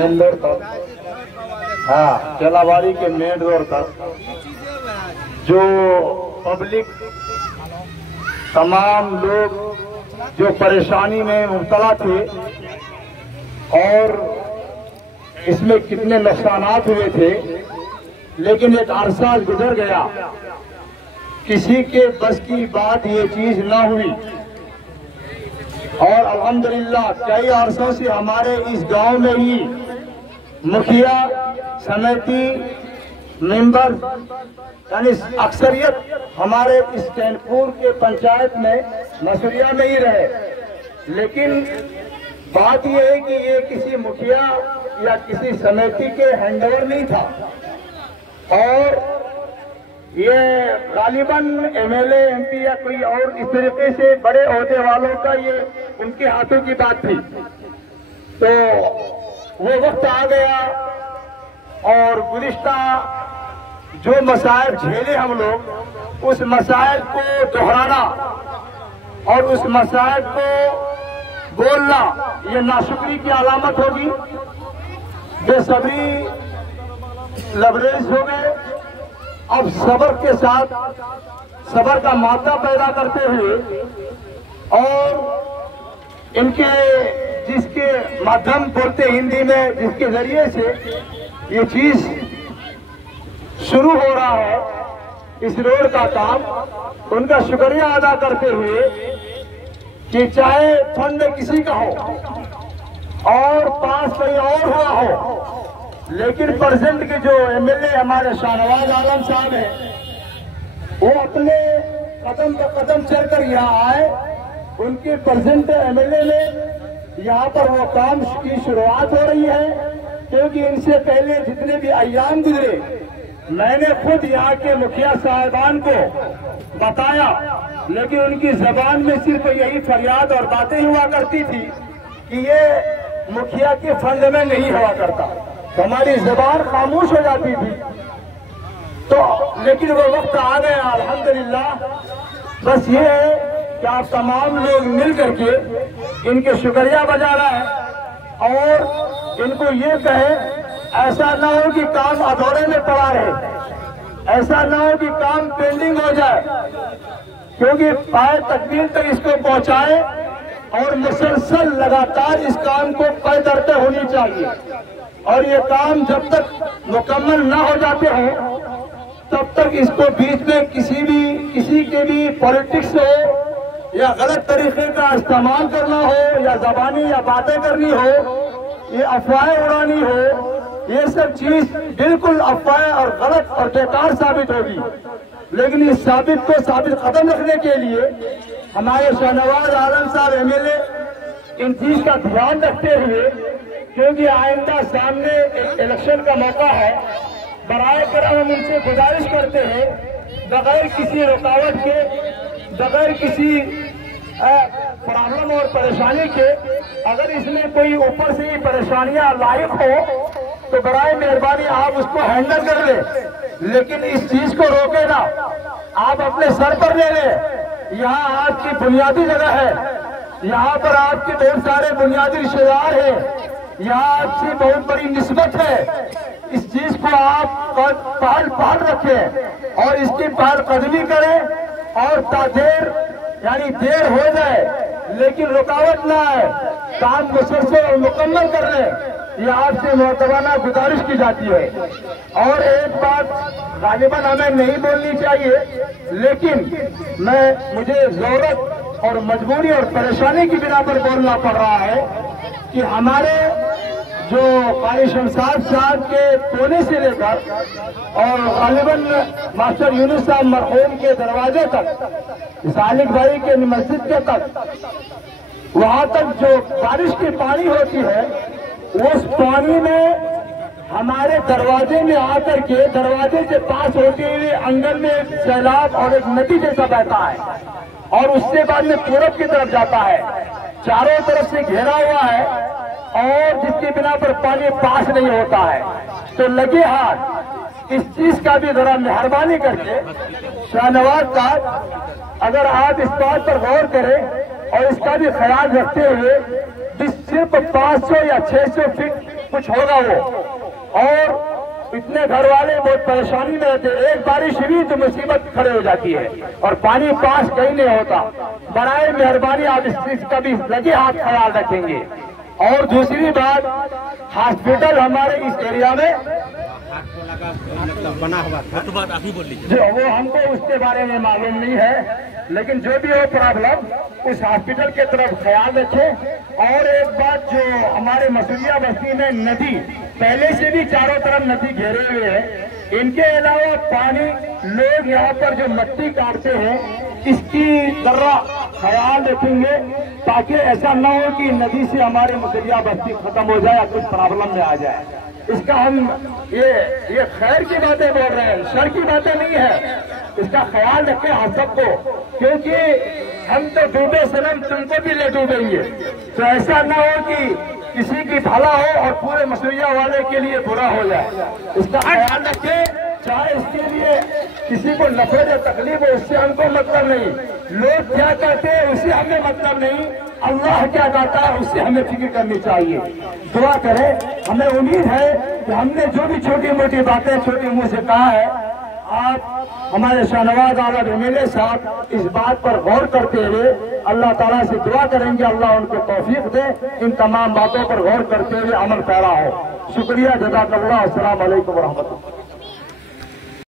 अंदर तक, हाँ चलावाड़ी के मेन रोड तक जो पब्लिक तमाम लोग जो परेशानी में मुब्तला थे और इसमें कितने नुकसानात हुए थे, लेकिन एक अरसा गुजर गया, किसी के बस की बात ये चीज ना हुई। और अल्हम्दुलिल्लाह कई अरसों से हमारे इस गांव में ही मुखिया समिति मेंबर यानी अक्सरियत हमारे इस कैनपुर के पंचायत में मसूरिया में ही रहे, लेकिन बात यह है कि ये किसी मुखिया या किसी समिति के हैंडओवर नहीं था और ये गालिबन एमएलए एमपी या कोई और इस तरीके से बड़े ओहदे वालों का ये उनके हाथों की बात थी। तो वो वक्त आ गया और गुज़िश्ता जो मसाइल झेले हम लोग, उस मसाइल को दोहराना और उस मसाइल को बोलना ये नाशुक्री की अलामत होगी। बेसब्री लबरेज हो गए। अब सब्र के साथ सब्र का मादा पैदा करते हुए और इनके जिसके माध्यम बोलते हिंदी में, जिसके जरिए से ये चीज शुरू हो रहा है इस रोड का काम, उनका शुक्रिया अदा करते हुए कि चाहे फंड किसी का हो और पास कहीं और हुआ हो, लेकिन प्रेजेंट के जो एमएलए हमारे शाहनवाज आलम साहब हैं, वो अपने कदम पर कदम चलकर यहाँ आए। उनके प्रेजेंट एमएलए में यहाँ पर वो काम की शुरुआत हो रही है, क्योंकि इनसे पहले जितने भी अय्याम गुजरे मैंने खुद यहाँ के मुखिया साहिबान को बताया, लेकिन उनकी जबान में सिर्फ यही फरियाद और बातें हुआ करती थी कि ये मुखिया के फंड में नहीं हुआ करता, तो हमारी जबान खामोश हो जाती थी। तो लेकिन वो वक्त आ गया अल्हम्दुलिल्लाह। बस ये है कि आप तमाम लोग मिल करके इनके शुक्रिया बजा रहा है और इनको ये कहे ऐसा ना हो कि काम अधूरे में पड़ा रहे, ऐसा ना हो कि काम पेंडिंग हो जाए, क्योंकि पाए तकमील तक इसको पहुंचाए और मुसलसल लगातार इस काम को पै दरते होनी चाहिए। और ये काम जब तक मुकम्मल ना हो जाते हो तब तक इसको बीच में किसी के भी पॉलिटिक्स हो या गलत तरीके का इस्तेमाल करना हो या जबानी या बातें करनी हो, ये अफवाहें उड़ानी हो, ये सब चीज बिल्कुल अफवाह और गलत और बेकार साबित होगी। लेकिन इस साबित को साबित कदम रखने के लिए हमारे शाहनवाज आलम साहब एमएलए इन चीज का ध्यान रखते हुए, क्योंकि आइंदा सामने एक इलेक्शन का मौका है, बराए करम हम उनसे गुजारिश करते हैं बगैर किसी रुकावट के, बगैर किसी प्रॉब्लम और परेशानी के, अगर इसमें कोई ऊपर से ही परेशानियां लायक हो तो बराए मेहरबानी आप उसको हैंडल कर ले, लेकिन इस चीज को रोके ना, आप अपने सर पर ले ले। यहाँ आपकी बुनियादी जगह है, यहाँ पर आपके बहुत सारे बुनियादी रिश्तेदार हैं, यहाँ आपसे बहुत बड़ी निस्बत है। इस चीज को आप पहल रखें और इसकी पहल कदमी करें और तादेर यानी देर हो जाए लेकिन रुकावट ना आए, काम मुसलसल और मुकम्मल कर लें, ये आपसे मोहतबाना गुजारिश की जाती है। और एक बात गालिबन हमें नहीं बोलनी चाहिए, लेकिन मुझे जरूरत और मजबूरी और परेशानी की बिना पर बोलना पड़ रहा है कि हमारे जो कारी शमशाद साहब के कोने से लेकर और गालिबन मास्टर यूनुस साहब मरहूम के दरवाजे तक, सालिक भाई के मस्जिद के तक, वहां तक जो बारिश की पानी होती है, उस पानी में हमारे दरवाजे में आकर के दरवाजे से पास होते हुए आंगन में एक सैलाब और एक नदी जैसा बहता है और उससे बाद में पूरब की तरफ जाता है, चारों तरफ से घेरा हुआ है और जिसकी बिना पर पानी पास नहीं होता है। तो लगे हाथ इस चीज का भी जरा मेहरबानी करके शाहनवाज साहब अगर आप इस बात पर गौर करें और इसका भी ख्याल रखते हुए सिर्फ 500 या 600 फीट कुछ होगा वो। और इतने घर वाले बहुत परेशानी में रहते, एक बारिश हुई तो मुसीबत खड़े हो जाती है और पानी पास कहीं नहीं होता। बराए मेहरबानी आप इस चीज का भी लगे हाथ ख्याल रखेंगे। और दूसरी बात, हॉस्पिटल हमारे इस एरिया में मतलब बना हुआ था, तो बात आप ही बोल लीजिए। जो वो हमको उसके बारे में मालूम नहीं है, लेकिन जो भी हो प्रॉब्लम उस हॉस्पिटल के तरफ ख्याल रखें। और एक बात, जो हमारे मसूरिया बस्ती में नदी पहले से भी चारों तरफ नदी घेरे हुए है, इनके अलावा पानी लोग यहाँ पर जो मिट्टी काटते हैं इसकी जरा ख्याल रखेंगे, ताकि ऐसा न हो कि नदी से हमारे मसूरिया बस्ती खत्म हो जाए या कुछ प्रॉब्लम में आ जाए। इसका हम ये खैर की बातें बोल रहे हैं, शर की बातें नहीं है। इसका ख्याल रखें हम सबको, क्योंकि हम तो डूबे सनम तुमको भी ले डूबेंगे। तो ऐसा ना हो कि किसी की भला हो और पूरे मसूरिया वाले के लिए बुरा हो जाए। इसका ख्याल रखें, चाहे इसके लिए किसी को नफरत या तकलीफ हो, उससे हमको मतलब नहीं। लोग क्या कहते हैं उससे हमें मतलब नहीं, अल्लाह क्या कहता है उससे हमें फिक्र करनी चाहिए। दुआ करें, हमें उम्मीद है कि हमने जो भी छोटी मोटी बातें छोटी मुंह से कहा है, आप हमारे शाहनवाज आलम एमएलए साहब इस बात पर गौर करते हुए अल्लाह ताला से दुआ करेंगे, अल्लाह उनको तौफीक दे, इन तमाम बातों पर गौर करते हुए अमल पैदा हो। शुक्रिया, जज़ाकल्लाह, अस्सलाम वालेकुम व रहमतुल्लाह।